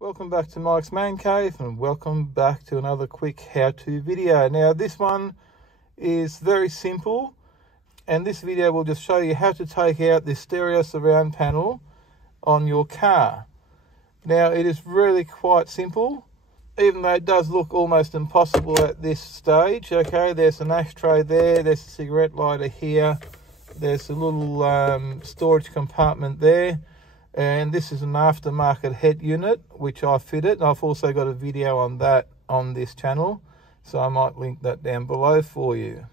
Welcome back to Mike's Man Cave, and welcome back to another quick how-to video. Now this one is very simple, and this video will just show you how to take out this stereo surround panel on your car. Now it is really quite simple, even though it does look almost impossible at this stage. Okay, there's an ashtray there, there's a cigarette lighter here, there's a little storage compartment there, and this is an aftermarket head unit which I fitted. I've also got a video on that on this channel, so I might link that down below for you.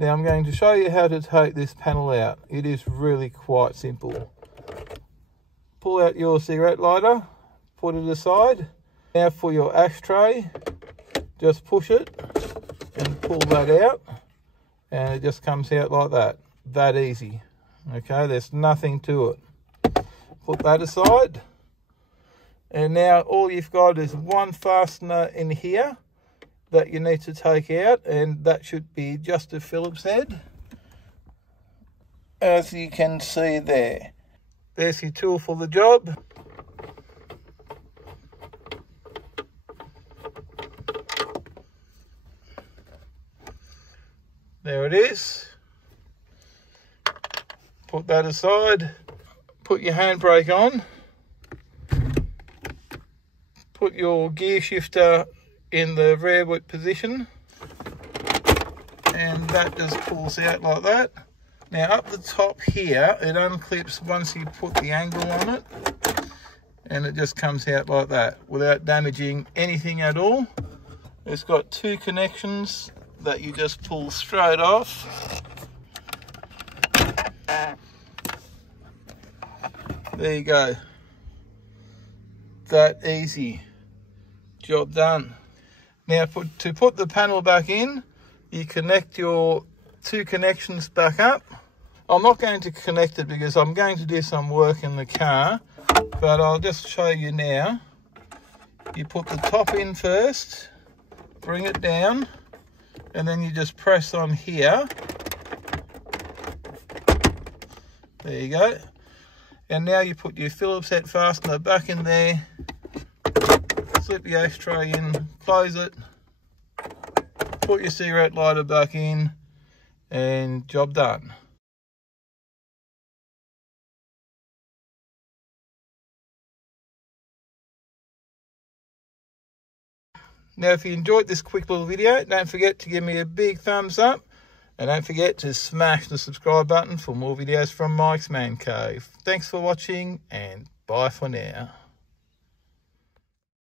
Now I'm going to show you how to take this panel out. It is really quite simple. Pull out your cigarette lighter, put it aside. Now for your ashtray, just push it and pull that out, and it just comes out like that. That easy. Okay, there's nothing to it. Put that aside, and now all you've got is one fastener in here that you need to take out, and that should be just a Phillips head, as you can see there. There's your tool for the job. There it is. Put that aside. Put your handbrake on. Put your gear shifter in the rearward position, and that just pulls out like that. Now up the top here, it unclips once you put the angle on it, and it just comes out like that without damaging anything at all. It's got two connections that you just pull straight off. There you go. That easy. Job done. Now to put the panel back in, you connect your two connections back up. I'm not going to connect it because I'm going to do some work in the car, but I'll just show you now. You put the top in first, bring it down, and then you just press on here. There you go. And now you put your Phillips head fastener back in there, slip the ashtray in, close it, put your cigarette lighter back in, and job done. Now if you enjoyed this quick little video, don't forget to give me a big thumbs up, and don't forget to smash the subscribe button for more videos from Mike's Man Cave. Thanks for watching, and bye for now.